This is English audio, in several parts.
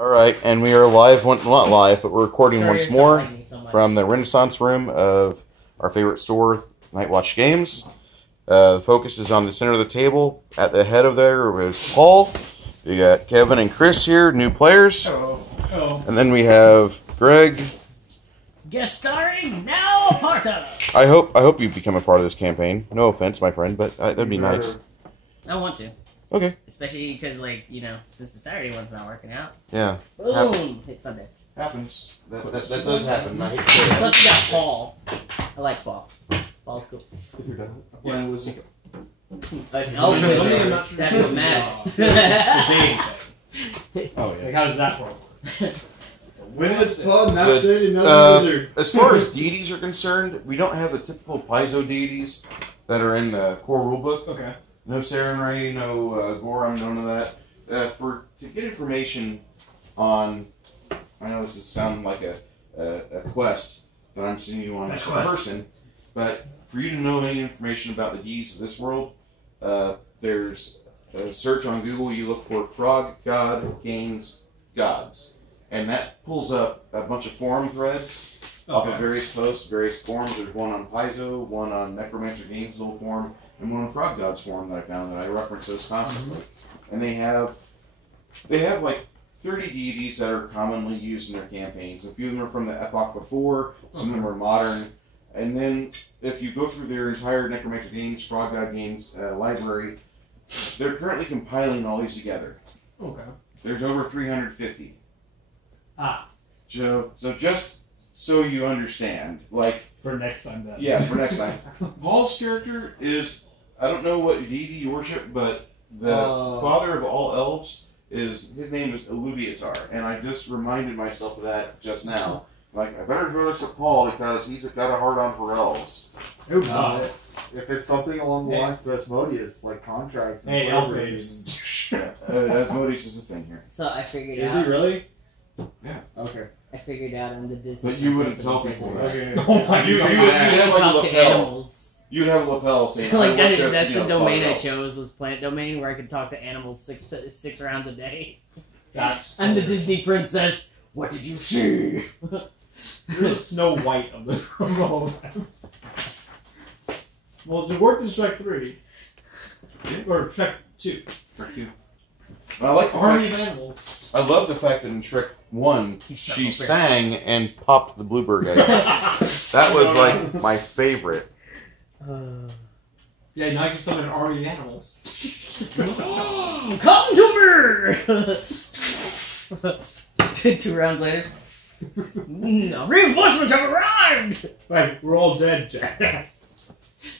Alright, and we are live, well, not live, but we're recording once more from the Renaissance room of our favorite store, Nightwatch Games. The focus is on the center of the table. At the head of there is Paul. We got Kevin and Chris here, new players. Hello. Hello. And then we have Greg. Guest starring, now a part of. I hope you become a part of this campaign. No offense, my friend, but that'd be nice. I want to. Okay. Especially because, like, you know, since the Saturday one's not working out. Yeah. Boom! Hit Sunday. Happens. That does happen. I hate to say that. Plus, we got Paul. I like Paul. Paul's cool. When it was An elf wizard. That's what matters. Oh yeah. Like, how does that work? When this pub not dating another wizard. As far as deities are concerned, we don't have the typical Paizo deities that are in the core rulebook. Okay. No Sarenrae, no Gorum, none of that. To get information on, I know this is sounding like a quest that I'm sending you on as a person, but for you to know any information about the deities of this world, there's a search on Google. You look for Frog God Gains Gods, and that pulls up a bunch of forum threads off of various posts, various forums. There's one on Paizo, one on Necromancer Games' old forum, and one on Frog Gods forum that I found that I reference those constantly. And they have like 30 deities that are commonly used in their campaigns. A few of them are from the epoch before, some of them are modern. And then if you go through their entire Necromancer Games, Frog God Games library, they're currently compiling all these together. Okay. There's over 350. Ah. So just so you understand, like... For next time then. Yeah, for next time. Paul's character is... I don't know what deity you worship, but the father of all elves his name is Illuviatar, and I just reminded myself of that just now. Like, I better throw this at Paul because he's got a hard on for elves. If it's something along the lines of Asmodeus, like contracts and elf Yeah, Asmodeus is a thing here. So I figured out. Is he really? Yeah. Okay. I figured out I'm the Disney. But you wouldn't tell people that. Okay. Oh my You god. would I have can like a talk to lapel. animals. You would have a lapel saying, Like I worship, that's the domain I elves. chose, was plant domain, where I could talk to animals six rounds a day. That's I'm the Disney princess. What did you see? You're the Snow White of the world. Well, it worked in Shrek 3. Or Shrek 2. Shrek 2. But I like the Army fact, of Animals. I love the fact that in Shrek 1, she sang and popped the Bluebird guy. That was like my favorite. Yeah, now I can summon an army of animals. Come to me! 2 rounds later. Reinforcements have arrived! Like, we're all dead, Jack.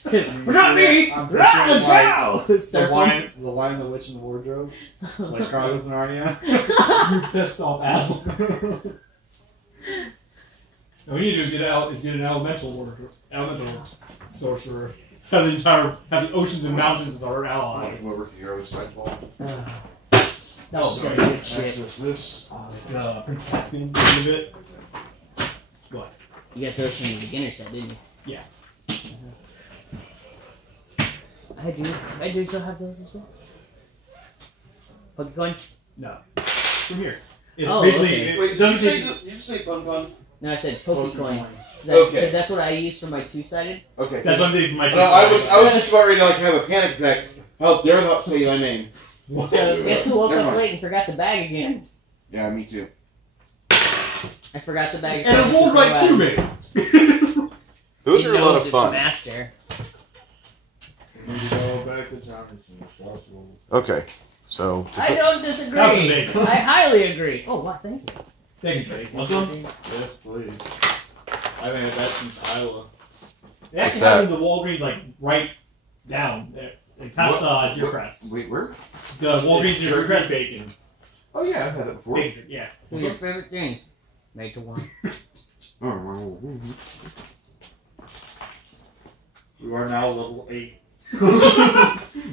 Not me! I'm Let's go! The Lion, the Witch, and the Wardrobe. Like Chronicles of Narnia. You pissed off asshole. What we need to do is get an elemental sorcerer. Have the oceans and mountains as our allies. Come over to your other side, Paul. That was very good shit. Access this. Prince Caspian, a bit. What? You got those from the beginner set, didn't you? Yeah. I do still have those as well. Pokecoin? No. From here. It's Oh, basically... okay. Wait, did you say Pun Pun? No, I said Pokecoin. Okay. That's what I use for my 2-sided. Okay. That's what I'm doing for my No, I was just about ready to like have a panic attack. How dare not say my name? What? So guess who woke Never up mind. late and forgot the bag again? Yeah, me too. I forgot the bag. And it rolled right to me! Those are a lot of fun. Master. Go back to town as soon as possible. Okay, so I don't disagree. That was amazing. I highly agree. Oh, wow, thank you. Thank you, Jake. Want some? Yes, please. I haven't had that since Iowa. They actually What's have the Walgreens, like, right down there. Like, past Deercrest. Wait, where? The Walgreens in Jerky Deercrest. bacon. Oh yeah, I've had it before. Bacon, yeah. What are your favorite things? Made to one. We are now level 8.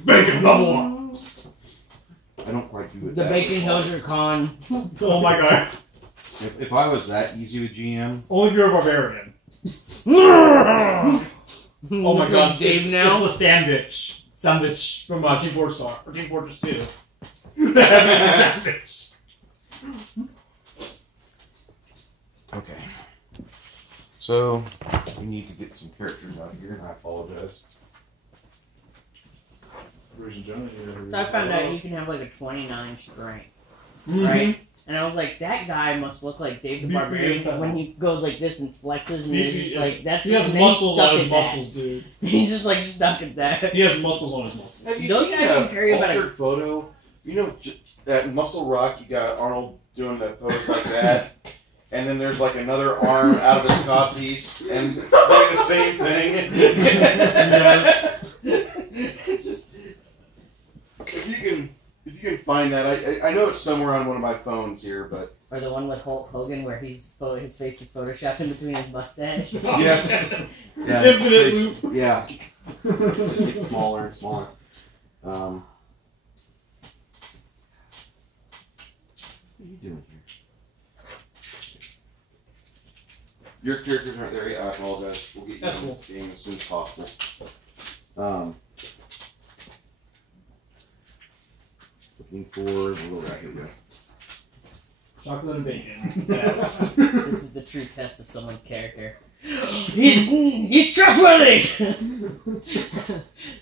Bacon level 1. I don't quite do it. The that Bacon way. Hoser Con. Oh my god. If I was that easy with GM, Only if you're a barbarian. Oh my god. Dave now? It's the sandwich. Sandwich from Team Fortress 2. That sandwich. Okay. So, we need to get some characters out here, and I apologize. So I found out you can have like a 29 strength, right? And I was like, that guy must look like Dave the Barbarian when he goes like this and flexes, and it's just like that's. He has muscles on his muscles, dude. He's just like stuck at that. He has muscles on his muscles. Have you Those seen guys can carry that about altered photo? You know that Muscle Rock? You got Arnold doing that pose like that, and then there's like another arm out of his codpiece, and it's doing the same thing. It's just if you can find that, I know it's somewhere on one of my phones here, but Or the one with Hulk Hogan where his face is photoshopped in between his mustache. yes, yeah, Infinite loop. yeah, it gets smaller and smaller. What are you doing here? Your characters aren't there yet. I apologize. We'll get you That's in the cool. game as soon as possible. Looking for the little rack. Here we go. Chocolate and bacon. Yes. This is the true test of someone's character. He's trustworthy!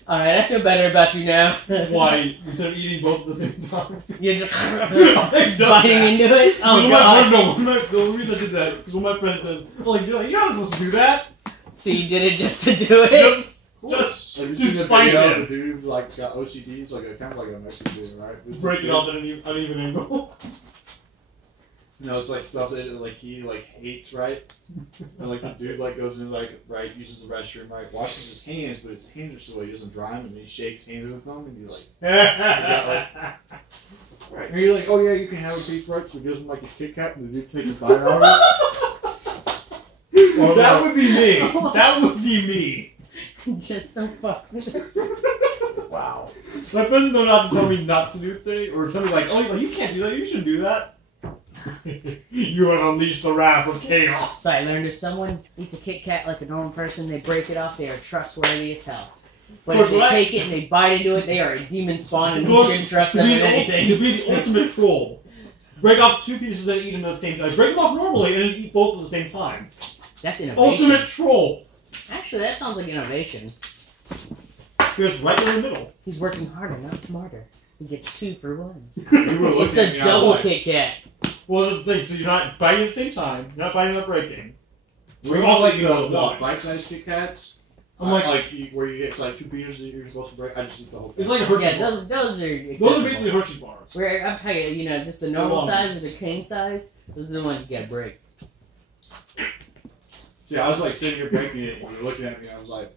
Alright, I feel better about you now. Why? Instead of eating both at the same time? You're just I've done biting that. into it? Oh god. The reason I did that is when my friend says, well, you're not supposed to do that. So you did it just to do it? Just Have you to seen the spite video of him. the dude who like got OCDs, like a kind of like a Mexican dude, right? Break it off at an uneven angle. No, it's like stuff that like he like hates, right? And like the dude like goes in like right, uses the restroom, right, washes his hands, but his hands are so he doesn't dry them, and then he shakes hands with them, and he's like, Right. and you're like, oh yeah, you can have a piece, right? So he gives him like his Kit Kat, and the dude takes a bite out of it. Or That would be me. That would be me. Just don't fuck with it. Wow. My friends know not to tell me not to do things, or tell me like, oh, you can't do that. You shouldn't do that. You have unleashed the wrath of chaos. So I learned if someone eats a Kit Kat like a normal person, they break it off, they are trustworthy as hell. But if they take it and they bite into it, they are a demon spawn and you shouldn't trust them with anything. To be the ultimate troll. Break off two pieces and eat them at the same time. Break them off normally and then eat both at the same time. That's innovation. Ultimate troll. Actually, that sounds like innovation. It's right in the middle. He's working harder, not smarter. He gets 2 for 1. You were It's looking at a me, double I was like, Kit Kat. Well, this is the thing. So you're not biting at the same time. You're not biting, not breaking. we're all all like like the one. bite-sized Kit Kats. I'm like, where you get like 2 pieces that you're supposed to break. I just eat the whole thing. it's like a Hershey's Yeah, bar. those are Those are acceptable. basically Hershey's bars. Where I'm talking, you know, just the normal long. size or the king size. Those are the ones you gotta break. Yeah, I was like sitting here breaking it, and you were looking at me, and I was like,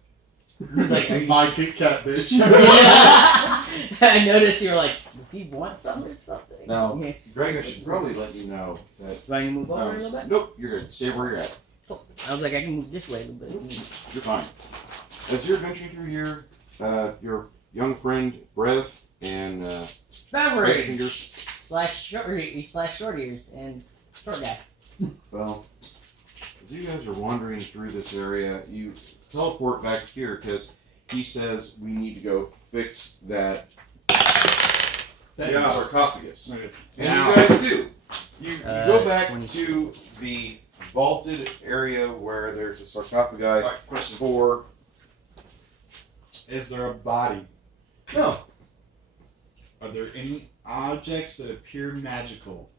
He's like, "This is my Kit Kat, bitch." I noticed you were like, does he want some or something? Now, Yeah. Greg, I should probably let you know that. Do I need to move over a little bit? Nope, you're good. Stay where you're at. I was like, I can move this way a little bit. You're fine. As you're venturing through here, your young friend Brev and Beverage! Fingers. Slash short ears and short guy. Well, as you guys are wandering through this area, you teleport back here because he says we need to go fix that Yeah. sarcophagus. And Now. you guys do. You go back 26. to the vaulted area where there's a sarcophagi Alright, question: for. Is there a body? No. Are there any objects that appear magical?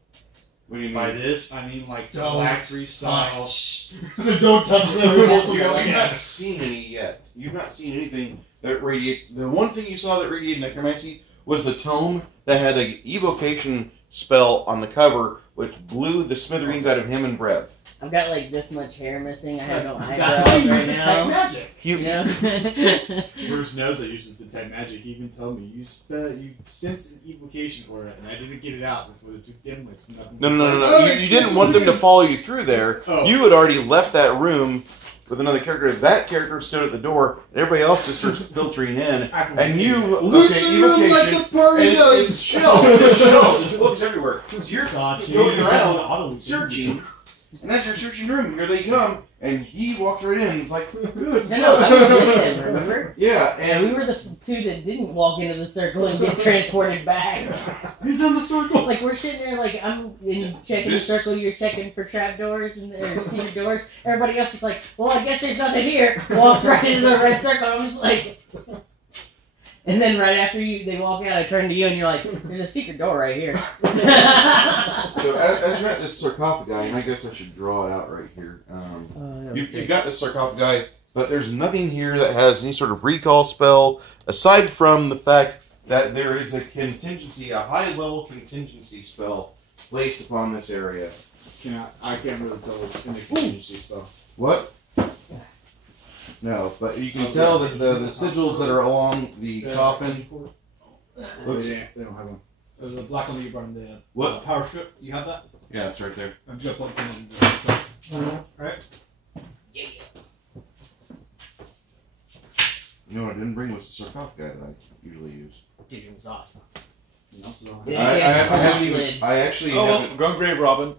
What do you By mean? this, I mean like Don't Black 3 style. Don't touch them. You've not seen any yet. You've not seen anything that radiates. The one thing you saw that radiated necromancy was the tome that had an evocation spell on the cover, which blew the smithereens out of him and Brev. I've got like this much hair missing. I have no That's why eyebrows you right use detect now. magic. You, Yeah. Bruce knows that uses detect magic. He even told me you sense an evocation for it, and I didn't get it out before the two gimlets. No. You didn't want them to follow you through there. Oh. You had already left that room with another character. That character stood at the door, and everybody else just starts filtering in. And you, okay, evocation, and it's shelves, just books everywhere. So you're Sachi, going it's around on the auto loop. searching, And as you're searching the room, here they come, and he walks right in. And it's like, good. No, I was with him, remember? Yeah, And we were the two that didn't walk into the circle and get transported back. He's in the circle. Like, we're sitting there, like, I'm checking the circle, you're checking for trap doors or secret doors. Everybody else is like, well, I guess there's nothing here. Walks right into the red circle. I'm just like... And then right after they walk out, I turn to you and you're like, there's a secret door right here. So as you're at this sarcophagi, and I guess I should draw it out right here. You've got this sarcophagi, but there's nothing here that has any sort of recall spell, aside from the fact that there is a contingency, a high-level contingency spell placed upon this area. I can't really tell what's in the contingency stuff. What? No, but you can tell that the sigils that are along the coffin. Looks, they don't have one. There's a black on the button there. What? Power strip. You have that? Yeah, it's right there. I'm just plugged in. Alright. Yeah. You know what I didn't bring was the sarcophagi that I usually use. Dude, it was awesome. I actually haven't. Go grave robin.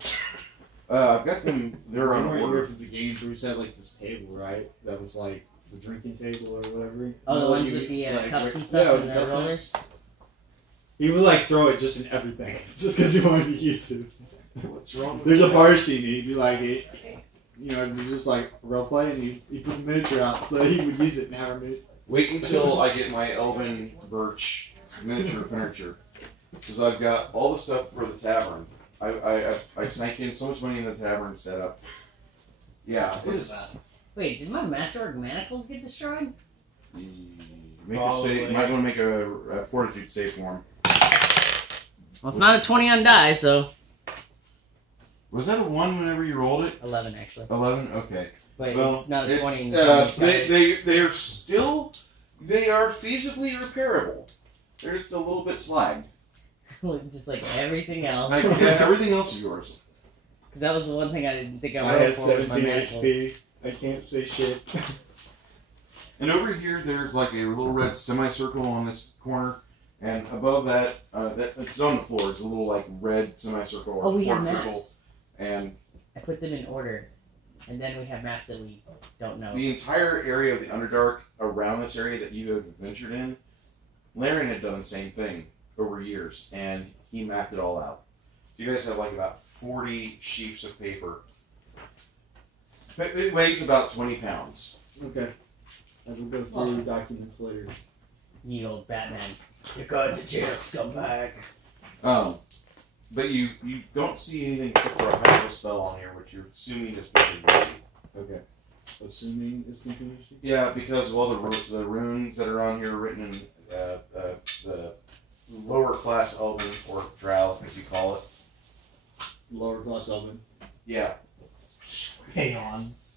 I've got them. They're on order order. for the games where we had like this table, right? That was like the drinking table or whatever. Oh, the ones with the cups and stuff and the rollers? He would like throw it just in everything, just because he wanted to use it. What's wrong? There's a bar scene, and he'd be like, you know, it'd be just like role play, and he'd put the miniature out so he would use it and have it. Wait until I get my Elven Birch miniature furniture, because I've got all the stuff for the tavern. I sank in so much money in the tavern setup. Yeah. What is that? Wait, did my Masterwork Manacles get destroyed? Make a save. Might want to make a fortitude save for him. Well, it's not a 20 on die, so... Was that a 1 whenever you rolled it? 11, actually. 11? Okay. But Well, it's not a 20 they are still... They are feasibly repairable. They're just a little bit slagged. Just like everything else. Everything else is yours. Because that was the one thing I didn't think I I would had for with my 17 manacles. HP. I can't say shit. And over here, there's like a little red semicircle on this corner, and above that, it's on the floor. It's a little like red semicircle or we have quarter circle, maps. and I put them in order, and then we have maps that we don't know. the entire area of the Underdark around this area that you have ventured in, Laren had done the same thing over years, and he mapped it all out. So you guys have like about 40 sheets of paper. It weighs about 20 pounds. Okay. I will go through documents later. Ye old Batman. You're going to jail, scumbag. But you don't see anything except for a hyper spell on here, which you're assuming is contingency. Okay. Assuming it's contingency? Yeah, because of all the runes that are on here written in the lower class Elven, or Drow, as you call it. Lower class Elven. Yeah. Peons.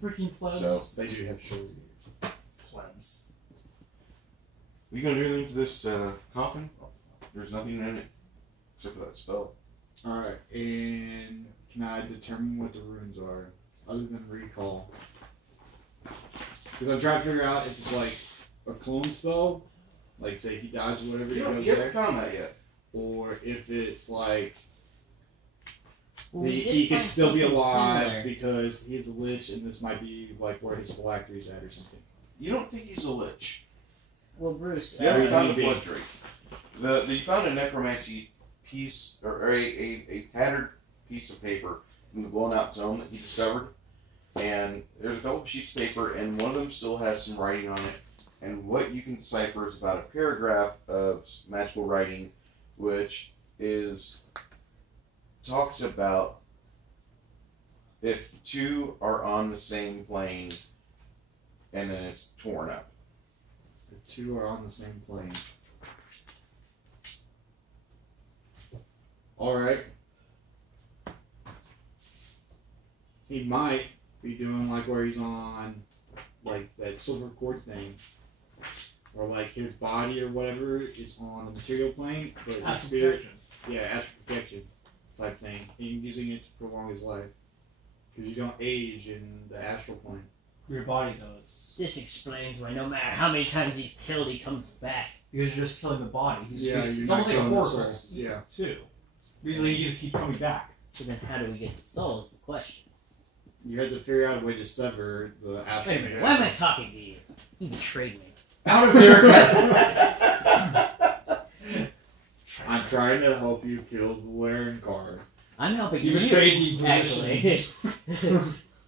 Freaking plebs. So they do have shoulders. Plebs. You gonna do anything to this coffin? There's nothing in it except for that spell. Alright, and can I determine what the runes are, other than recall? Because I'm trying to figure out if it's like a clone spell, like say he dies or whatever, he goes You there, haven't found that yet. or if it's like Well, we did he could find still be something alive similar. because he's a lich, and this might be like where his phylactery's at or something. You don't think he's a lich. Well, Bruce. You haven't found a maybe. blood drake. You found a necromancy piece, or a tattered piece of paper in the blown out tome that he discovered. And there's a couple of sheets of paper, and one of them still has some writing on it. And what you can decipher is about a paragraph of magical writing, which talks about if two are on the same plane, and then it's torn up. The two are on the same plane. Alright. He might be doing like where he's on like that silver cord thing. Or like his body or whatever is on the material plane, but his Astral spirit, projection. yeah, astral projection type thing. And using it to prolong his life. Because you don't age in the astral plane. Your body does. This explains why no matter how many times he's killed, he comes back. Because you're just killing the body. He's Yeah, it's you're almost not like a killing the horse, soul. Yeah. too. Really, you just keep coming back. So then how do we get the soul is the question. You had to figure out a way to sever the astral. Wait a minute, why am I talking to you? You betrayed me. Out of here. I'm trying to help you kill the Laren card. I'm helping You you, betrayed the actually.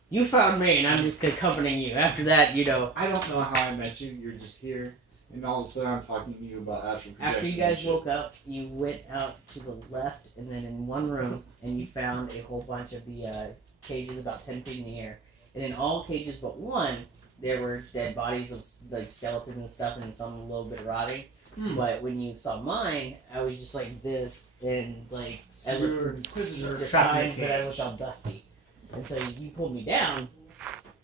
You found me, and I'm just accompanying you. After that, you know... I don't know how I met you. You're just here. And all of a sudden I'm talking to you about astral projection. After you guys woke up, you went out to the left, and then in one room, and you found a whole bunch of the cages about 10 feet in the air. And in all cages but one, there were dead bodies of like skeletons and stuff, and some a little bit rotting. But when you saw mine, I was just like this, and like So I you were looked trapped in a fine, but I cage. looked all dusty. And so you pulled me down.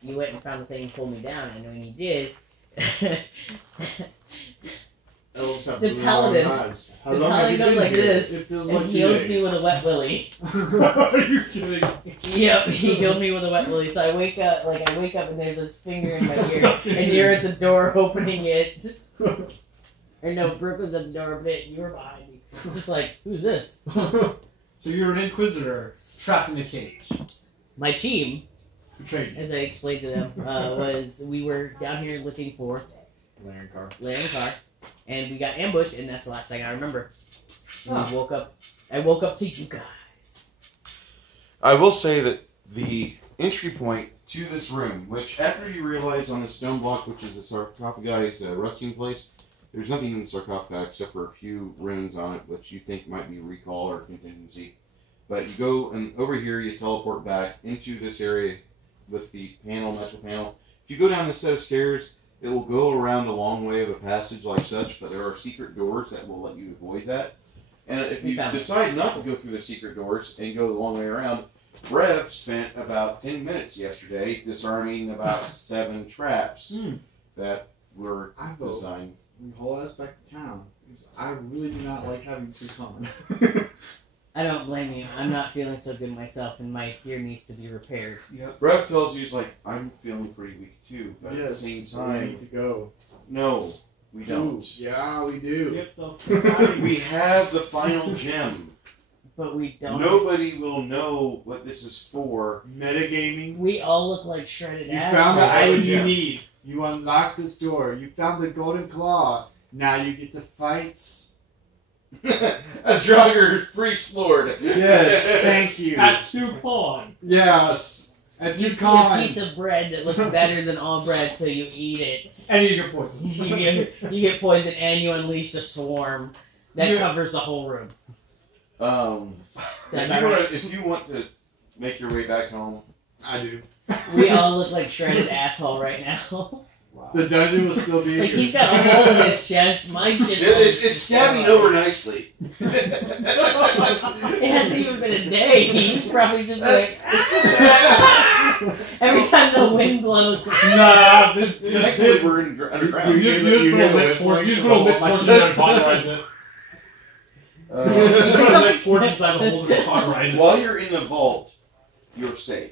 You went and found the thing and pulled me down, and when you did, Elves have The really paladin- long lives. How the long have paladin you goes been like here? this, It feels and like 2 heals me days. with a wet willy. Are you kidding? Yep, he healed me with a wet willy. So I wake up, and there's this finger in my ear, and you're at the door opening it. Or no, Brooke was at the door opening it, and you were behind me. Just like, who's this? So you're an inquisitor trapped in a cage. My team, Betrayed you. as I explained to them, was we were down here looking for Laren card. Larry Carr, and we got ambushed, and that's the last thing I remember. And Oh. we woke up. I woke up to you guys. I will say that the entry point to this room, which after you realize on the stone block, which is a sarcophagus resting place, there's nothing in the sarcophagus except for a few runes on it, which you think might be recall or contingency. But you go, and over here you teleport back into this area with the panel, metal panel. If you go down this set of stairs, it will go around a long way of a passage like such, but there are secret doors that will let you avoid that. And if you decide not to go through the secret doors and go the long way around, Rev spent about 10 minutes yesterday disarming about 7 traps that were designed. We haul us back to town. Because I really do not like having to con. I don't blame you. I'm not feeling so good myself, and my ear needs to be repaired. Yep. Rev tells you, he's like, I'm feeling pretty weak too, but at the same we time, need to go. no, we don't. Ooh, yeah, we do. Yep, the We have the final gem. But we don't. Nobody will know what this is for. Metagaming. We all look like shredded You ass. found the item you Yeah. need. You unlocked this door. You found the golden claw. Now you get to fight. A Draugr priest lord. Yes, thank you. At 2 pawn. Yes. At You see a Ducon. piece of bread that looks better than all bread, so you eat it. And you get poisoned. You get poisoned, and you unleash a swarm that Yeah. covers the whole room. If you want to make your way back home, I do. We all look like shredded asshole right now. Wow. The dungeon will still be. Like he's got a hole in his chest. My shit. it's scabbing over nicely. It hasn't even been a day. He's probably just like every time the wind blows. Nah, Thankfully, we're underground. You hear the just put a lip whistling torch. You just from put a lip my torch chest. and cauterize it. Just put a lip torch inside the hole and cauterize it. While you're in the vault, you're safe.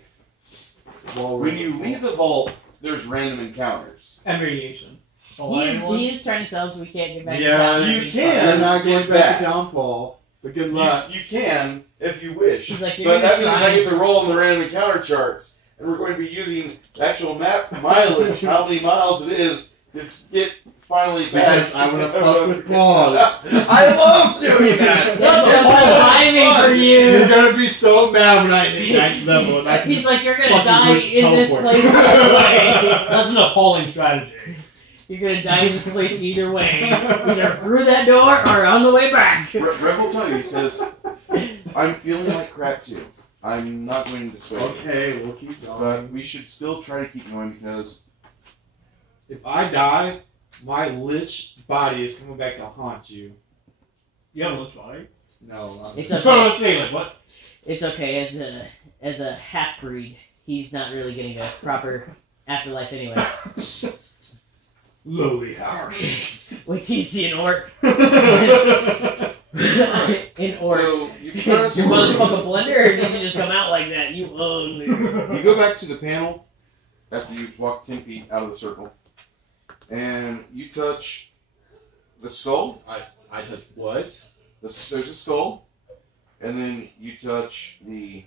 Well, When you leave the vault, there's random encounters. And radiation. He is trying to tell us we can't get back to Yeah, town. you can. We're not going get back back. to downfall. But good luck. You can, if you wish. She's like, you're But that gonna means try. I get to roll on the random encounter charts. And we're going to be using actual map mileage, how many miles it is, to get finally back. Because I want to fuck with balls. I love doing that. That's It's a so timing fun. for You're you. gonna be so mad when I hit next level. And I can He's like, you're gonna fucking die push in this teleport. place either way. That's an appalling strategy. You're gonna die in this place either way. Either through that door or on the way back. Rev will tell you, he says, I'm feeling like crap too. I'm not going to dissuade you. Okay, we'll keep But going. we should still try to keep going because If I die, my lich body is coming back to haunt you. You have a lip body. No, not It's No, okay. let's say like what? It's okay. As a half breed, he's not really getting a proper afterlife anyway. Lowly harsh. Wait till you see an orc. An orc. So you press. Your motherfucking blender, or did you just come out like that? You own me. You go back to the panel after you walk 10 feet out of the circle, and you touch the skull. I touch what? There's a skull, and then you touch the.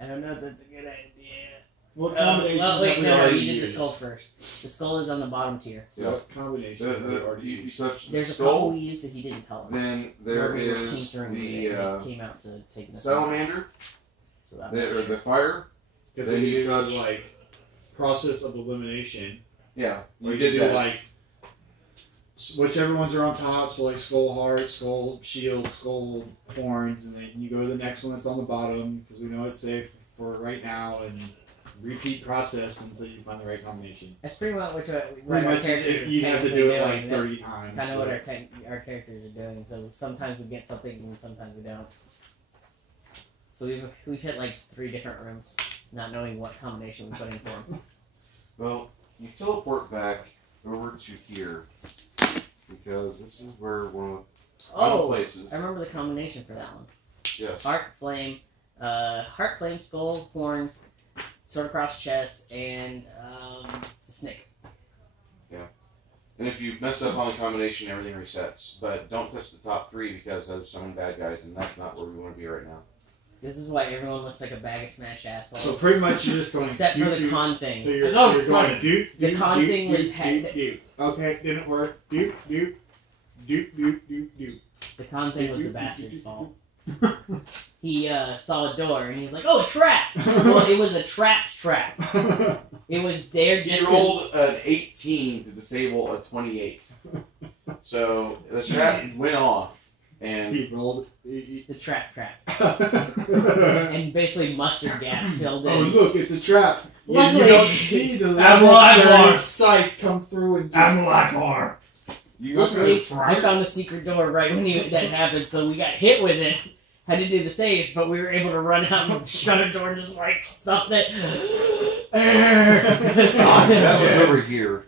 I don't know if that's a good idea. What combinations Well, wait, have we no, already you did the used? skull first. The skull is on the bottom tier. Yeah. What combinations have we already You used? touch the There's a couple skull. we used that he didn't tell us. Then there We were is tinkering with it, the and it came out to take the salamander, So that or the fire. Because Then they you do touch- like process of elimination. Yeah, Or you you did do that. like whichever ones are on top, so like skull heart, skull shield, skull horns, and then you go to the next one that's on the bottom because we know it's safe for right now, and repeat process until you find the right combination. That's pretty much what Pretty our much, characters if are you have to technically do it doing. like 30 That's times. kind of what but- our characters are doing. So sometimes we get something and sometimes we don't. So we've hit like 3 different rooms, not knowing what combination we put in for them. Well, you teleport back over to here because this is where one of the final places. I remember the combination for that one. Yes. Heart flame, skull, horns, sword across chest, and the snake. And if you mess up on the combination, everything resets. But don't touch the top 3 because those summon bad guys, and that's not where we want to be right now. This is why everyone looks like a bag of smashed assholes. So pretty much you're just going Except for the doot, con thing. So you're No, going doot, The doot, con doot, thing doot, was doot, head- doot. Okay, didn't work. Doot, doot, doot, doot, doot, doot. The con thing was the bastard's fault. He saw a door and he was like, "Oh, a trap!" Well, it was a trap. It was there just He rolled an 18 to disable a 28. So the trap went off, and He rolled. the trap, and basically mustard gas filled in. Oh look, it's a trap. You Luckily- don't see the Admiral level Aguilar. sight come through and just. Amalakar. you go Luckily, through I found the secret door right when that happened, so we got hit with it. Had to do the saves, but we were able to run out and shut a door, just like stuff it. that was over here.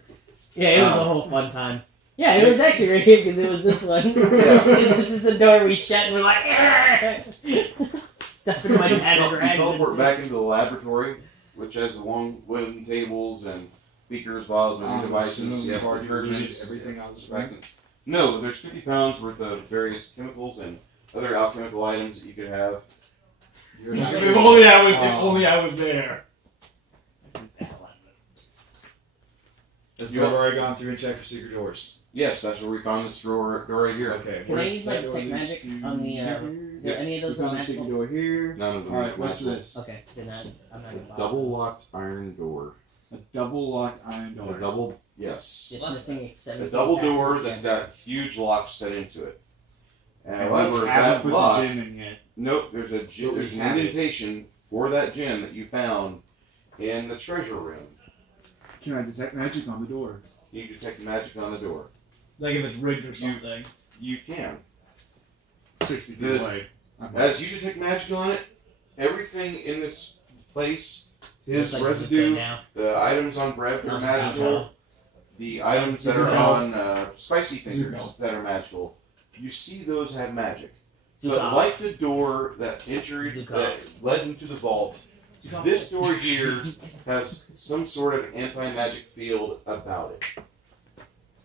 Yeah, it was a whole fun time. Yeah, it was actually right here because it was this one. This is the door we shut and we're like, stuff in my tattered You rags. teleport back into the laboratory, which has long wooden tables and beakers, vials, and devices. You have detergents, everything else. surfactants. No, there's 50 pounds worth of various chemicals and other alchemical items that you could have. You're not If gonna- only I was there. As You've well. already gone through and checked for secret doors. Yes, that's where we found this door right here. Okay. Can I where's use that my door detect leads magic to on the, here? Are any of We those found the secret magical? door here. None of them. Alright, what's magical. this? Okay, then I'm not gonna bother. Double locked iron door. A double locked iron door. A double, yes. Just missing a A 17 double passing door gem. that's got huge locks set into it. And However, we haven't that put lock. the gem in yet. Nope, there's a But we there's an have it. indentation for that gem that you found in the treasure room. Can I detect magic on the door? You detect magic on the door. Like if it's rigged or something. You can. 60 feet The- away. As you detect magic on it, everything in this place, his Looks like it's residue, okay now. the items on bread that are Oh, magical, the items that are Zuko. on spicy fingers Zuko. that are magical, you see those have magic. Zuko. But like the door that entered, Zuko. that led into the vault, this door here has some sort of anti-magic field about it.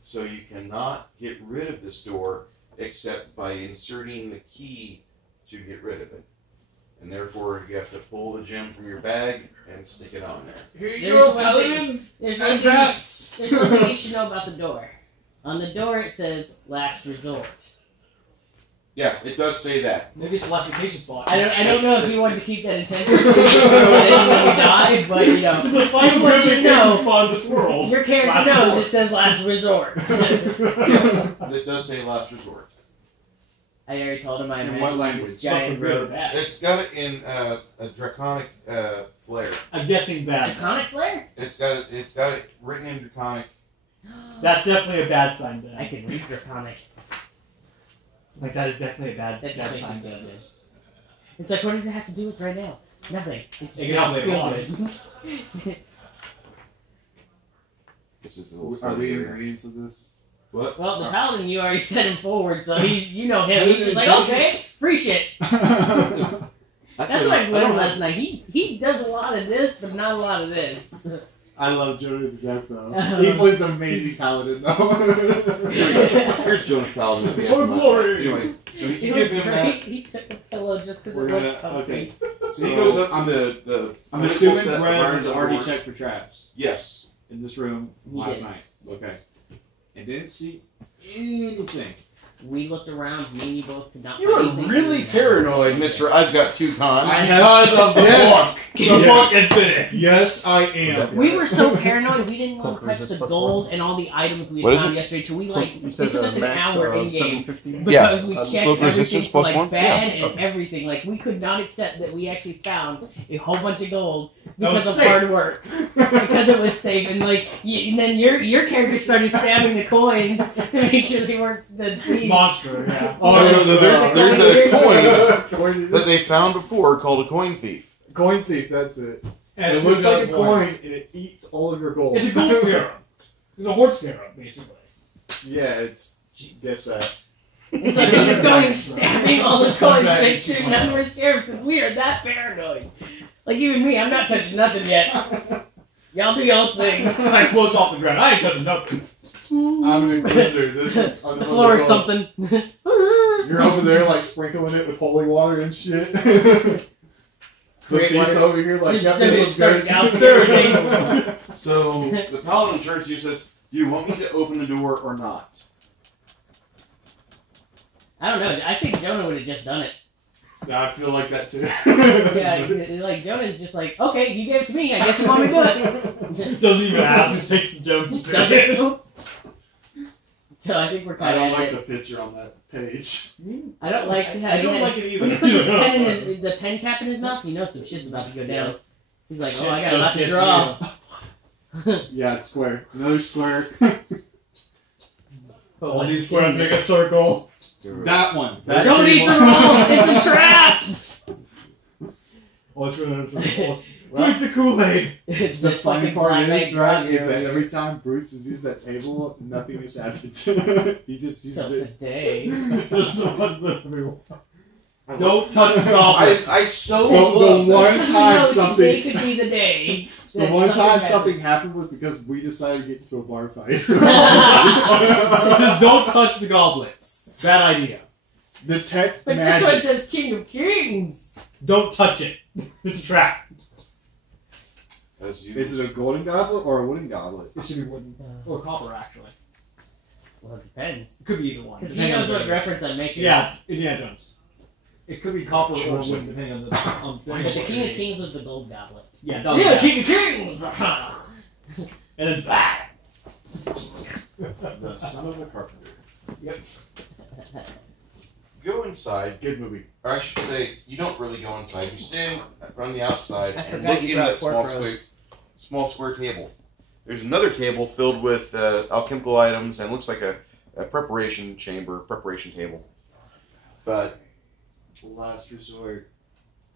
So you cannot get rid of this door except by inserting the key to get rid of it. And therefore you have to pull the gem from your bag and stick it on there. Here you There's go, one Paladin! There's one Advance! There's one thing you should know about the door. On the door it says last resort. Yeah, it does say that. Maybe it's the last vacation spot. I don't know if you wanted to keep that intentionally so you let anyone die, but you know. It's the final Just want you to vacation know. spot in this world. Your character Last knows resort. it says last resort. Yes, it does say last resort. I already told him I In imagine what this language? giant Fucking good. road. It's got it in a draconic flare. I'm guessing bad. Iconic flare? It's got it written in draconic. That's definitely a bad sign then. I can read draconic. Like that is definitely a bad, That bad just makes sign. me feel good. It's like, what does it have to do with right now? Nothing. It just It can help makes me later feel good. This is a little Are study we in here. agreement of this? What? Well, the paladin, you already sent him forward, so he's, you know him. He's just like, Don't- okay, free shit. That's Actually, what I I don't learned have- last night. He does a lot of this, but not a lot of this. I love Jonah to death, though. He plays an amazing paladin, though. Here's Jonah Paladin. Oh, glory! Anyway, so he It gives was him great. that. He took a pillow just because We're it gonna, looked comfy. okay. So he goes up to the I'm assuming set of Brad irons has on already doors. checked for traps Yes. in this room He last did. night. Okay. And didn't see anything. We looked around. Me and you both could not You are find anything. really paranoid, Mister. I've got 2 cons. I have. Because of the Yes. book. The Yes. book is finished. Yes, I am. We were so paranoid we didn't want to Cloak touch the resist plus gold 1. and all the items we What had is found it? yesterday. So we You it said took us an max hour in game 750? because Yeah. we Cloak checked everything resistance for plus like 1? bad Yeah. and everything. Like we could not accept that we actually found a whole bunch of gold That was because of safe. hard work. Because it was safe, and like, and then your character started stabbing the coins to make sure they weren't the thieves. Monster, yeah. Oh, No, there's a coin coin. that they found before called a coin thief. Coin thief, that's it. And It looks like a coin and it eats all of your gold. It's a gold scarab. It's a horde scarab, basically. Yeah, it's guess that. It's like he's going stabbing all the coins to make sure none were scarabs because we are that paranoid. Like even me, I'm not touching nothing yet. Y'all do y'all's thing. I quotes off the ground. I ain't touching nothing. I'm an inquisitor. This is The floor is something. You're over there like sprinkling it with holy water and shit. The Great beast water. over here like, Just yeah, this start was good. dousing everything. So the paladin turns to you and says, "Do you want me to open the door or not?" I don't know. I think Jonah would have just done it. Yeah, I feel like that too. Yeah, like Jonah's just like, okay, you gave it to me. I guess you want me to do it. Doesn't even ask. Just takes the jump. Just does it. So I think we're I kind don't of. like the picture on that page. I don't like. I don't like it either. When he puts his pen in his, the pen cap in his mouth, you know some shit's about to go down. He's like, oh, I got a lot to draw. Yeah, square. Another square. All these squares make a circle. That one. That Don't eat the table. rolls. It's a trap. What's Drink Well, the Kool-Aid. The funny part is, right, is that every every time Bruce has used that table, nothing has happened. He just uses so it. today. Just one with everyone. Don't touch the goblins. I so The love one that. You time know, something- Today could be the day. The that one time happened. something happened was because we decided to get into a bar fight. Just don't touch the goblins. Bad idea. Detect But this one magic. says King of Kings. Don't touch it. It's a trap. As you, Is it a golden goblet or a wooden goblet? It should be wooden. Or copper, actually. Well, it depends. It could be either one. Because he depending knows on what the- reference I'm making. Yeah, Indiana Jones. It could be copper or wooden, depending on the. But the King of Kings was the gold goblet. Yeah, Yeah, King of Kings! And then back. The son of a carpenter. go inside, Good movie. or I should say, you don't really go inside. You stay from the outside I and forgot look you in brought that pork small roast. square table. There's another table filled with alchemical items and looks like a preparation chamber, preparation table. But Last resort.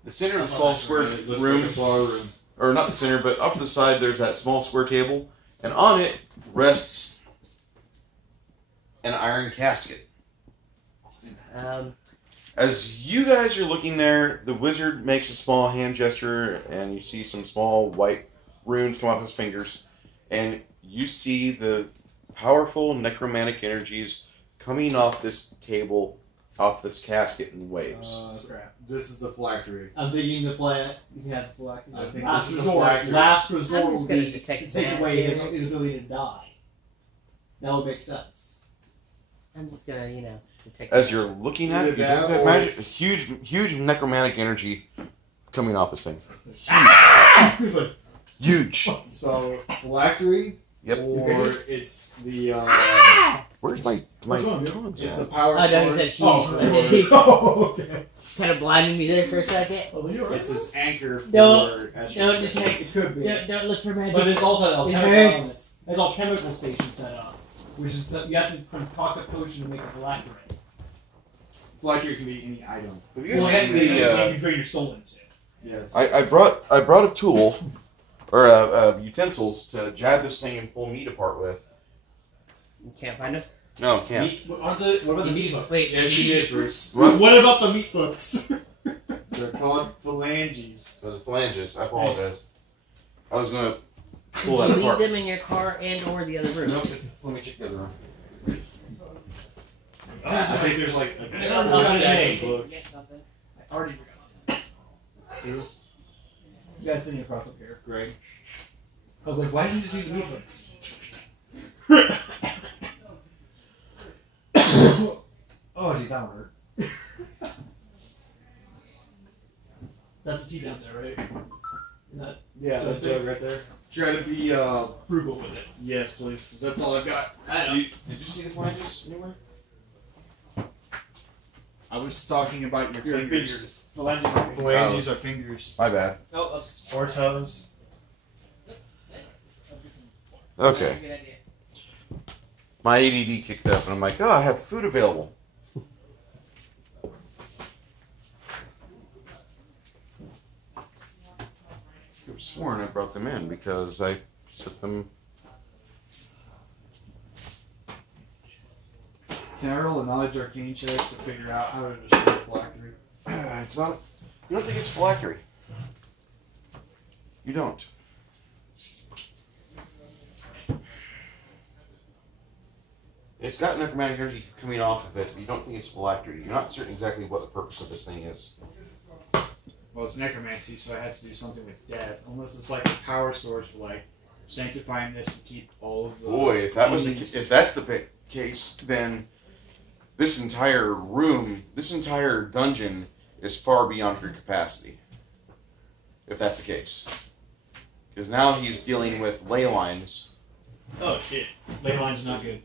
the center of the small square It looks room, like a bar room. or not the center, but up to the side, there's that small square table, and on it rests an iron casket. As you guys are looking there, the wizard makes a small hand gesture, and you see some small white runes come off his fingers, and you see the powerful necromantic energies coming off this table, off this casket in waves. Crap. This is the phylactery. I'm thinking the flat. Yeah, the flat. I think Last this is a resort. phylactery. Last I'm resort just would gonna be detect take that away his here. ability to die. That would make sense. I'm just gonna, detect As that. you're looking at it, Either you that get that or magic, it's- huge necromantic energy coming off this thing. Ah! Huge. So, phylactery, Yep. or it's the Where's my Which one, dude? tongs it's at? the power Oh, no, he source. said Oh, okay. kind of blinding me there for a second. Oh, you're right. It's his anchor for No, as Don't you- detect. It could be. Don't look for magic. But it's also an It alchemical element. hurts. It's all chemical station set up, which is that you have to concoct a potion to make a phylactery. Phylactery can be any item. Have you guys Well, seen you the? can drain your soul into. Yes. I brought a tool or utensils to jab this thing and pull meat apart with. You can't find him. No, can't. Meat, what about the You meat need- hooks? wait. Yes, he is, Bruce. What about the meat hooks? They're called phalanges. The phalanges. I apologize. I was gonna pull Did that you leave apart. them in your car and or the other room? Nope. Let me check the other room. I think there's like Yeah, four okay. stacks of books. I already forgot. Who? You guys sitting across up here. Greg. I was like, why didn't you just use the notebooks? Oh, geez, that hurt. That's the tea down there, right? Not Yeah, that jug right there. Try to be frugal with it. yes, please. 'Cause that's all I've got. I know. Did you see the flanges anywhere? I was talking about your fingers. The lenses are fingers. Phalanges are fingers. My bad. Oh, that's Or toes. Okay. Good idea. My ADD kicked up, and I'm like, oh, I have food available. I could have sworn I brought them in because I set them. Can I roll a knowledge arcane check to figure out how to destroy phylactery? It's not. You don't think it's phylactery. You don't. It's got necromantic energy coming off of it, but you don't think it's phylactery. You're not certain exactly what the purpose of this thing is. Well, it's necromancy, so it has to do something with death. Unless it's like a power source for like sanctifying this to keep all of the. Boy, if that was demons- if that's the case, then this entire room, this entire dungeon, is far beyond her capacity. If that's the case, because now he's dealing with ley lines. Oh shit. Ley line's not good.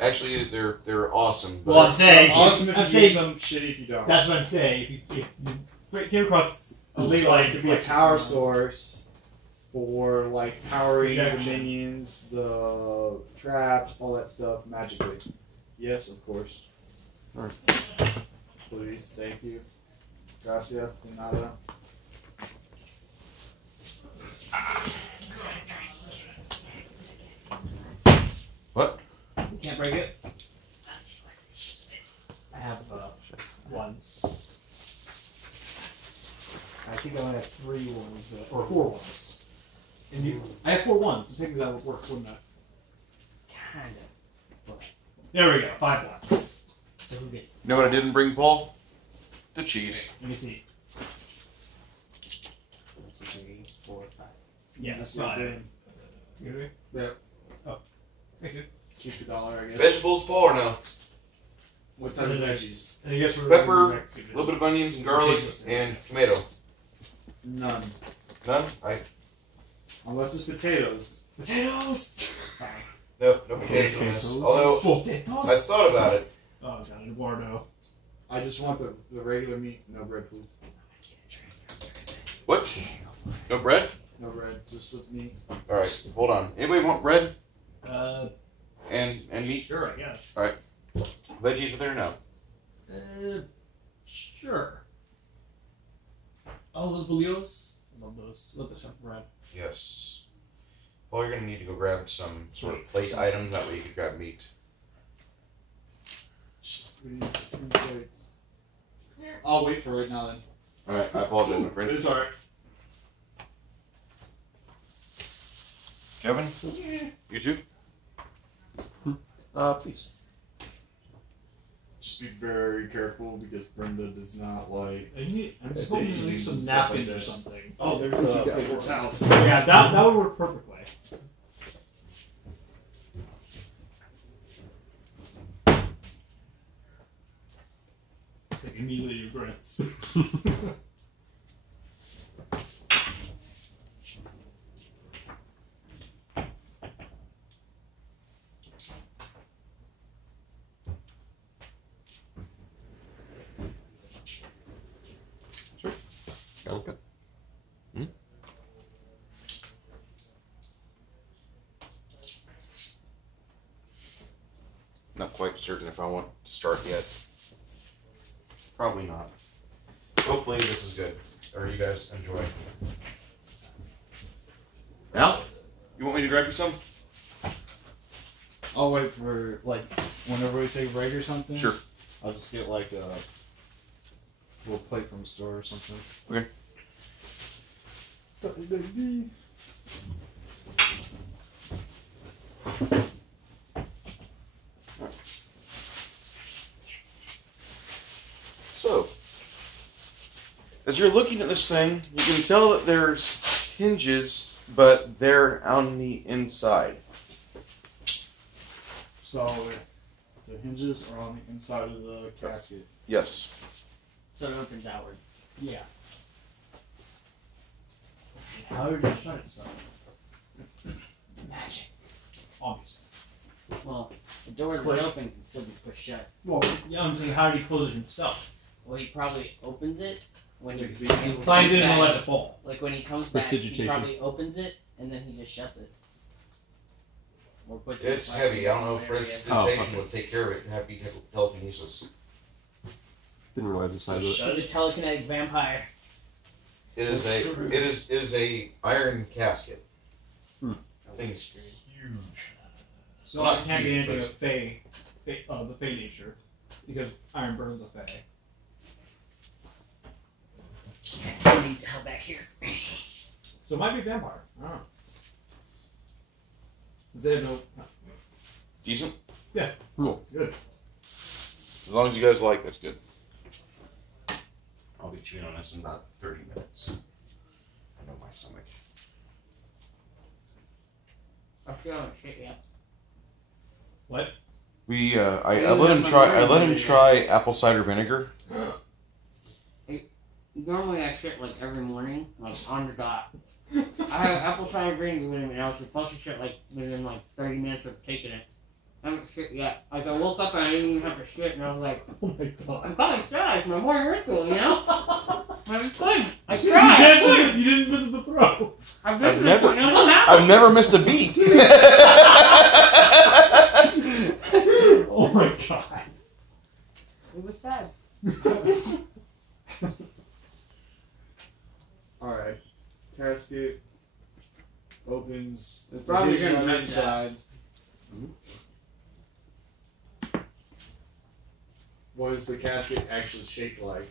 Actually, they're awesome. But Well, I'm saying. awesome if I'm you saying, use them, shitty if you don't. that's what I'm saying. If you came across a ley So line, it could be a power source for like powering the Projection. minions, the traps, all that stuff magically. Yes, of course. Alright. Please, thank you. Gracias, de nada. What? You can't break it. I have ones. I think I only have 3 ones, or 4 ones. And you, I have 4 ones, so technically that would work, wouldn't it? Kind of. There we go, 5 ones. So who gets? You know what I didn't bring, Paul? The cheese. Let me see. 3, 4, 5. Yeah, that's Yeah, 5. damn. You Yep. Oh, thanks, dude. Keep the dollar, I guess. Vegetables, Paul, or no? What type of veggies? And I guess we're Pepper, next to A little bit of onions and garlic and tomato. None. None? Unless it's potatoes. Potatoes. Nope, no potatoes. Although I Potatoes. thought about it. Oh god, Eduardo. I just want the regular meat, no bread, please. What? No bread? No bread, just the meat. All right, hold on. Anybody want bread Uh, and meat? sure, I guess. All right. Veggies with it or no? Sure. Oh, those burritos. I love those. Love the type of bread. Yes. Well, you're gonna need to go grab some sort of Plates. plate item. That way you could grab meat. We need 3 plates. I'll wait for right now then. All right. I apologize, my friend. It's alright. Kevin, you too. Please. Just be very careful because Brenda does not like. I'm just hoping to leave some Stuff like napkins or that. something. Oh, there's paper towels. Yeah, that would work perfectly. Like immediately regrets. Okay. Not quite certain if I want to start yet. Probably not. Hopefully this is good, or you guys enjoy. Al, you want me to grab you some? I'll wait for like whenever we take a break or something. Sure. I'll just get like a little plate from a store or something. Okay. So, as you're looking at this thing, you can tell that there's hinges, but they're on the inside. So the hinges are on the inside of the casket. Yes. So it opens outward. Yeah. How did it shut itself? Magic. Obviously. Well, the door that's open can still be pushed shut. Well, yeah, I'm saying, how did he close it himself? Well, he probably opens it when he Finds it and lets it fall. Like when he comes back, he probably opens it and then he just shuts it. Or puts It's it heavy. I don't know if whatever prestidigitation would take care of it. Have telekinesis. Didn't realize the size of it. He's a telekinetic vampire. It is a iron casket. Hmm. I think it's huge. So Not it can't be huge, anything but of Fey, the Fey nature, because iron burns the Fey. We need to help back here. So it might be a vampire. I don't know. Since they have no. Decent? Yeah. Cool. Good. As long as you guys like, that's good. I'll be chewing on this in about 30 minutes. I know my stomach. I feel like shit, yeah. What? We, I let him try. I let him try apple cider vinegar. Normally I shit like every morning, like on the dot. I have apple cider vinegar with me, and I was supposed to shit like within like 30 minutes of taking it. I haven't shit yet. Like I woke up and I didn't even have to shit, and I was like, Oh my god. I'm kind of sad. It's my morning ritual, you know? I'm good. I You tried. you didn't visit the throw. I've I've been never- I'm happy. I've never missed a beat. Oh my god. It was sad. Alright. Casket opens. It's probably hinges gonna on the touch that. inside. What does the casket actually shake like?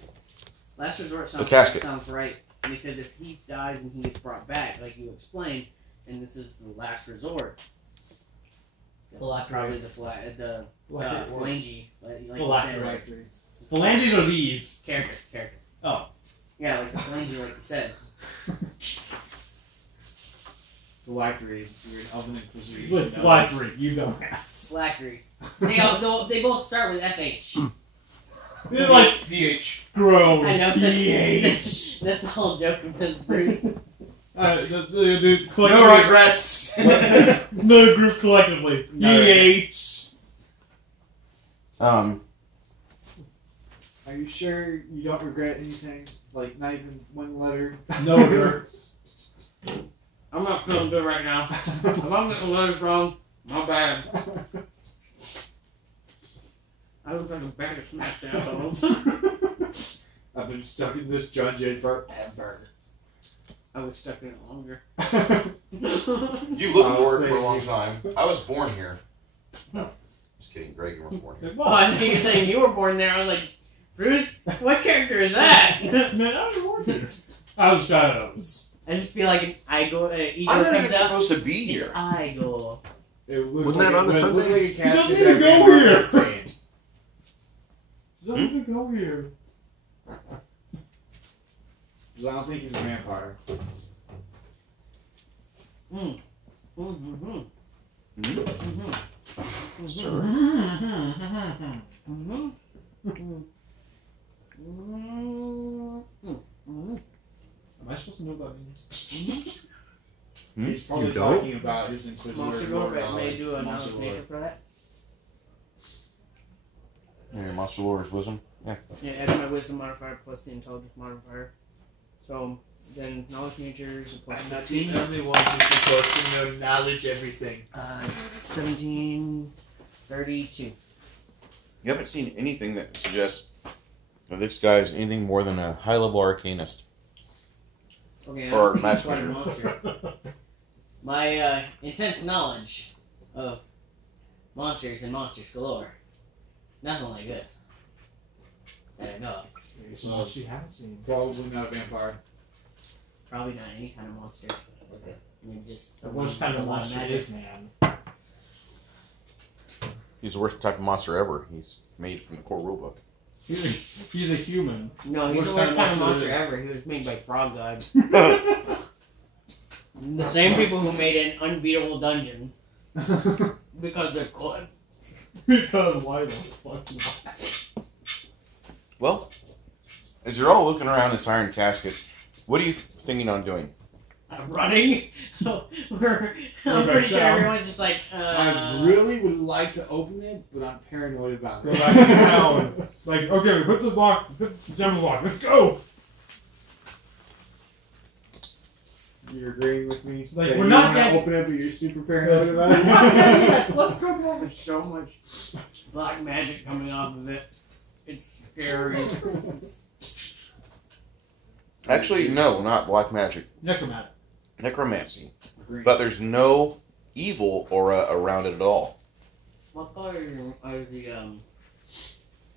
Last resort The sounds, casket. sounds right. Because if he dies and he gets brought back, like you explained, and this is the last resort, that's probably the phalange, like you Phylactery. said. Phalanges are these. Character. Oh. Yeah, like the phalange, like you said. Phylactery, your oven inquisitor. With phylactery, you don't have. Phylactery. They both start with FH. They're like PH. grown. I know. PH. That's the whole joke of this, Bruce. The No regrets. the group collectively. PH. Are you sure you don't regret anything? Like not even one letter? No regrets. I'm not feeling good right now. If I'm getting the letters wrong, my bad. I look like a bag of smashed assholes. I've been stuck in this dungeon forever. I was stuck in it longer. You looked for it for a long time. I was born here. No, just kidding. Greg, you weren't born here. Oh, I think you're saying you were born there. I was like, Bruce, what character is that? Man, I was born here. I was shadows. I just feel like an Igor I'm not even comes out. supposed to be It's here. Igor. It looks Wasn't like that on the it looked Sunday? like a casket doesn't even that go vampire here. would stay in. Doesn't even go here. 'Cause I don't think he's a vampire. Sir. Am I supposed to know what that means? He's probably You don't? talking about his Inquisitor Monster lore Lore, may knowledge. do a Monster lore. nature for that. Yeah, Monster Lore is wisdom. Yeah. Yeah, add my wisdom modifier plus the intelligence modifier. So then knowledge nature is a plus I'm not 15. the only one who's supposed to know knowledge everything. 1732. You haven't seen anything that suggests that this guy is anything more than a high-level arcanist. Okay, Or I don't think match he's quite a measure. monster. My intense knowledge of monsters and monsters galore. Nothing like this. That I know of. So she haven't seen. Probably not a vampire. Probably not any kind of monster. Okay. I mean, just So what kind of a lot monster magic. is man? He's the worst type of monster ever. He's made from the core rulebook. He's a human. No, he's the worst kind of monster ever. He was made by frog gods. The same people who made an unbeatable dungeon. Because they're good. Because why the fuck not? Well, as you're all looking around this iron casket, what are you thinking on doing? Running? I'm pretty sure everyone's just like, I really would like to open it, but I'm paranoid about Go it. back to town. Like, okay, we put the gem in the lock. Let's go. You're agreeing with me? Like, that we're you not wanna getting- open it, but you're super paranoid about it? let's go more. There's so much black magic coming off of it. It's scary. Actually, no, not black magic. Necromantic. Necromancy. Agreeing. But there's no evil aura around it at all. What color are the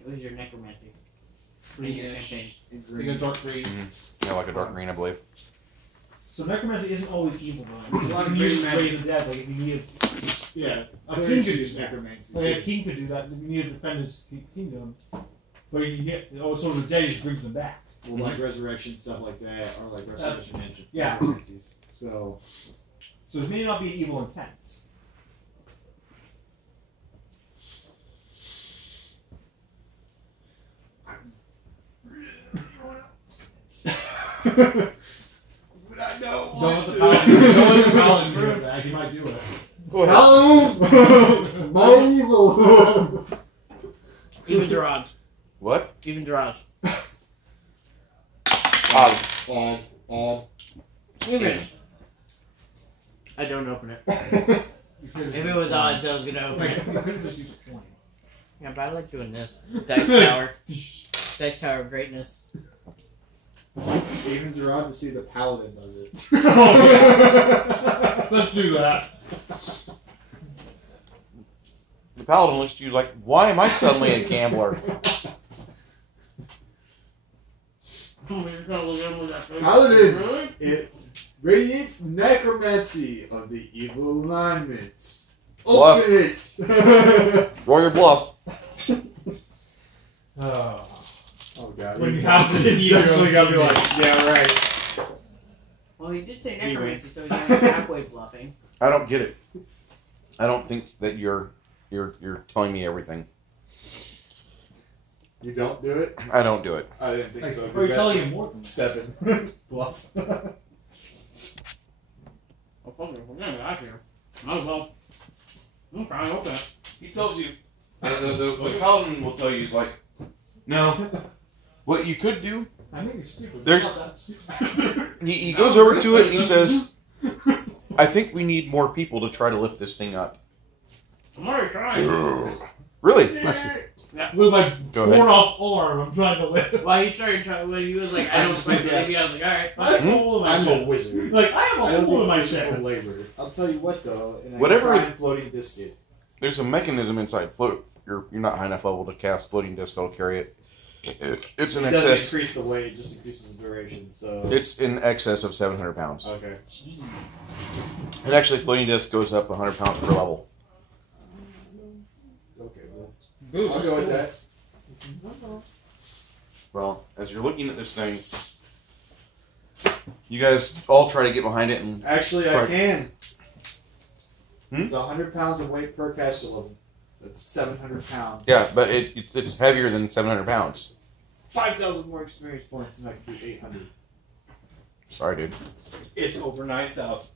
what is your necromancy? What is your campaign? Like a dark green. Yeah, like a dark green, I believe. So necromancy isn't always evil, man. There's a lot of You can use green raise magic. the dead, like if you needed. Yeah. A king could do use that. necromancy. Like a king could do that. If you need to defend his kingdom. But he hit. Oh, so the dead just brings them back. Well, like resurrection stuff like that, or like restoration mansion. yeah. Necromancies. So it may not be an evil intent. I don't Don't let the paladin do that. He might do it. Mighty evil. Even Gerard. What? Even Gerard. Even. I don't open it. If it was odds, I was gonna open Like, it. you could have just used a 20. Yeah, but I like doing this. Dice Tower. Dice Tower of Greatness. Even Gerard to see the paladin does it. Let's do that. The paladin looks at you like, why am I suddenly a gambler? Paladin! It radiates necromancy of the evil alignment. Bluff. Open it! Roll your bluff. Oh god. When you have to He's see your definitely own gonna be teammates. like, yeah, right. Well, he did say necromancy, so he's only halfway bluffing. I don't get it. I don't think that you're telling me everything. You don't do it? I don't do it. I didn't think Like, so. are 'cause you that's telling him more than 7 bluff. Oh, fuck it. We're getting out here. Might as well. I'm trying to open it. He tells you. The paladin will tell you, he's like, no. What you could do, I think it's stupid. There's- Not that stupid. he goes over to it and he says, I think we need more people to try to lift this thing up. I'm already trying. Really? With my Go ahead. torn off arm, I'm trying to live. Well, he started trying. When he was like, I don't expect it. Maybe I was like, all right. I have a hole in my I'm a chest. wizard. Like, I have I a don't hole in my think physical chest. labor. I'll tell you what though, and I Whatever- can try and floating disc it. There's a mechanism inside float. You're not high enough level to cast floating disc that'll carry it. It's in It doesn't excess. increase the weight, it just increases the duration, so It's in excess of 700 pounds. okay. Jeez. And actually, floating disc goes up 100 pounds per level. Okay, well. I'll go with that. Well, as you're looking at this thing, you guys all try to get behind it and Actually, I Right. can. Hmm? It's 100 pounds of weight per caster level. That's 700 pounds. yeah, but it's heavier than 700 pounds. 5,000 more experience points, and I can do 800. Sorry, dude. It's over 9,000.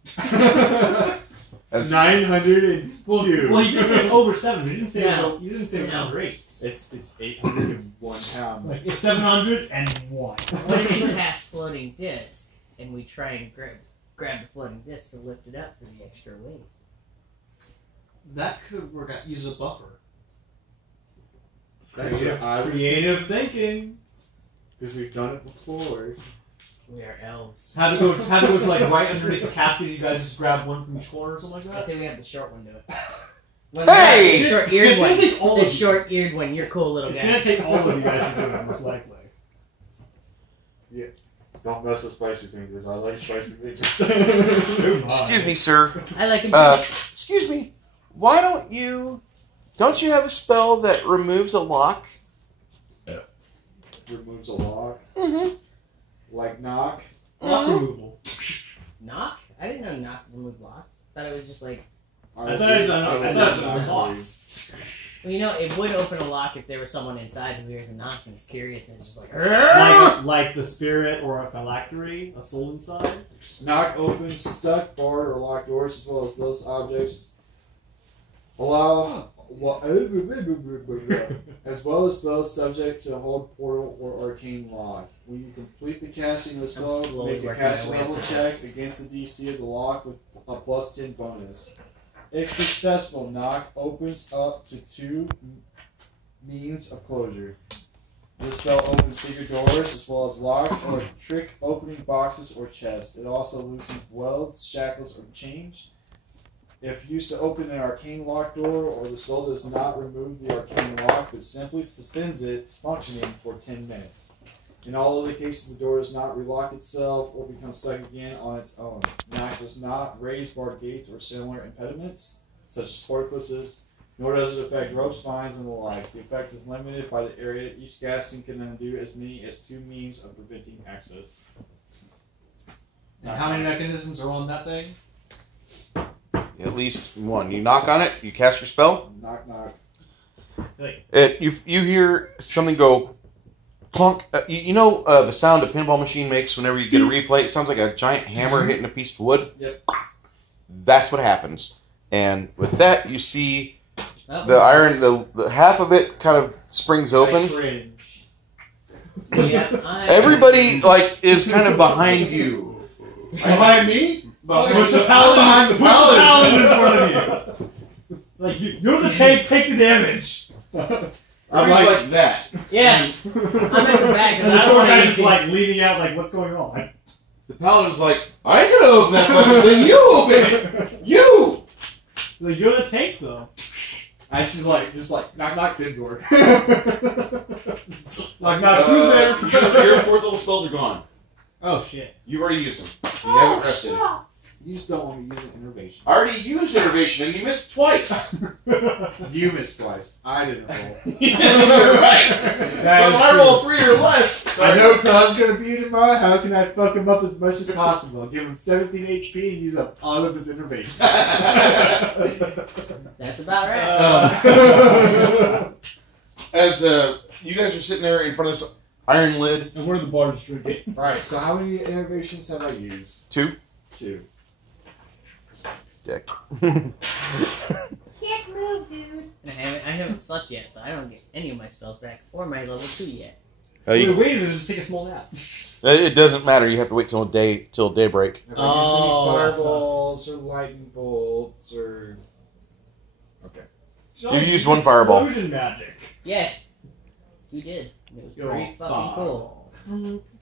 That's- 902. Well, he did say over 7. He didn't say Yeah. over, you didn't say Yeah. over 8. It's 801 pounds. Like, it's 701. What if we cast floating disc and we try and grab the floating disc to lift it up for the extra weight? That could work out. Use a buffer. That's what I was Creative thinking. because we've done it before. We are elves. Have it go to like right underneath the casket and you guys just grab one from each corner or something like I that? say we have the short one do it. Hey! The short-eared It's gonna one. take all The of you. short-eared one. You're cool little It's guy. gonna take all of you guys to do it, most likely. Don't mess with spicy fingers. I like spicy fingers. Excuse me, sir. I like him. Excuse me. Why don't you Don't you have a spell that removes a lock? Removes a lock. Mm-hmm. Like knock. Lock removal. Knock? I didn't know knock removed locks. I thought it was just like. I thought it was a box. Well, you know, it would open a lock if there was someone inside who hears a knock and is curious and is just like. Like the spirit or a phylactery, a soul inside. Knock opens stuck, barred, or locked doors, as well as those objects. As well as those subject to hold portal or arcane lock. When you complete the casting of the spell, make a cast level check against the DC of the lock with a +10 bonus. If successful, knock opens up to 2 means of closure. This spell opens secret doors as well as locked or trick opening boxes or chests. It also loosens welds, shackles, or chains. If used to open an arcane lock door, or the spell does not remove the arcane lock but simply suspends its functioning for 10 minutes. In all other cases, the door does not relock itself or become stuck again on its own. Knock does not raise barred gates or similar impediments, such as fortresses, nor does it affect ropes, vines, and the like. The effect is limited by the area. Each casting can undo as many as 2 means of preventing access. And how many mechanisms are on that thing? At least one. You knock on it, you cast your spell. Knock, knock. You hear something go clunk. You know the sound a pinball machine makes whenever you get a replay? It sounds like a giant hammer hitting a piece of wood. Yep. That's what happens. And with that, you see the iron, the half of it kind of springs open. I cringe. Yeah, Everybody is kind of behind you. Behind me? Push the paladin in front of you. Like you're the tank. Take the damage. I'm like that. Yeah. I'm at the back. And the short guy's just like leaning out, like, what's going on? The paladin's like, I ain't gonna open that fucking thing. You open it. You. Like you're the tank, though. I just knock, knock, dead door. Knock. Who's there? Your 4th level spells are gone. Oh shit. You've already used them. You haven't rested. You just don't want to use an innovation. I already used innovation and you missed twice. You missed twice. I didn't roll. You're right. But I roll 3 or less. I know Cause gonna beat him up. How can I fuck him up as much as possible? Give him 17 HP and use up all of his innovations. That's about right. As you guys are sitting there in front of this iron lid. And what are the bars drinking? Alright, so how many innovations have I used? 2. 2. Dick. Can't move, dude. I haven't slept yet, so I don't get any of my spells back or my level 2 yet. Wait a minute, just take a small nap. It doesn't matter. You have to wait till daybreak. Have I used any fireballs or lightning bolts or... Okay. You used 1 fireball. Explosion magic. Yeah. You did. It was pretty fucking cool.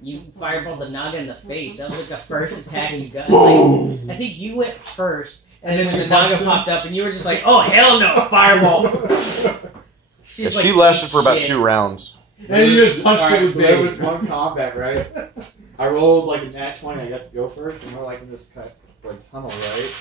You fireballed the Naga in the face. That was like the first attack you got. Like, I think you went first, and then when the Naga popped up, and you were just like, "Oh hell no, fireball!" She lasted for about 2 rounds. And you just punched it. So there was one combat, right? I rolled like a nat 20. I got to go first, and we're like in this tunnel, right?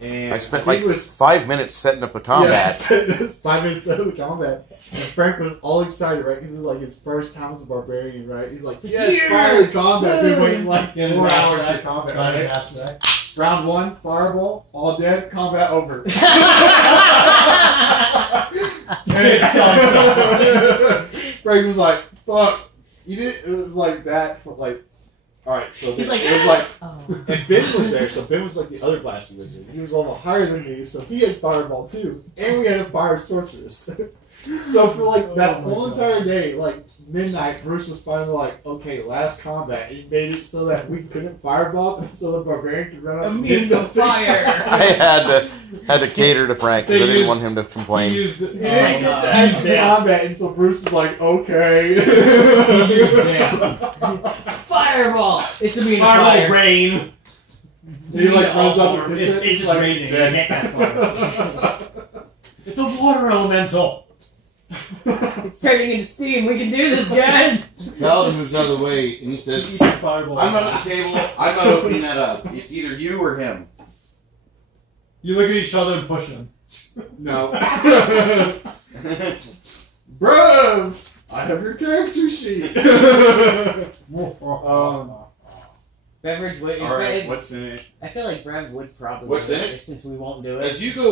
And I spent think it was 5 minutes setting up the combat. Yeah, 5 minutes into the combat. And Frank was all excited, right? Because it was like his first time as a barbarian, right? He's like, yes, finally combat. We've been waiting like 4 hours for combat, right? Round 1, fireball, all dead, combat over. Frank was like, fuck. You did. It was like that for like. Alright, so he's like, it was like, and Ben was there, so Ben was like the other glassy wizard. He was a level higher than me, so he had fireball too, and we had a fire sorceress. So for like that whole entire day, like midnight, Bruce was finally like, okay, last combat. And he made it so that we couldn't fireball, so the barbarian could run up and get some fire. I had to cater to Frank because I didn't want him to complain. He didn't get to actually combat until Bruce was like, okay. Fireball! It's immune to Fireball fire. Rain. So he like runs up and hits it. It's just like raining. it's You dead. can't cast fireball. It's a water elemental. It's turning into steam. We can do this, guys. Paladin moves out of the way and he says, Fireball. I'm at the table. I'm not opening that up. It's either you or him. You look at each other and push them. No. Bruv! I have your character sheet. Beverage would. Alright, what's in it? I feel like Brev would probably. What's do in it it? since we won't do it. As you go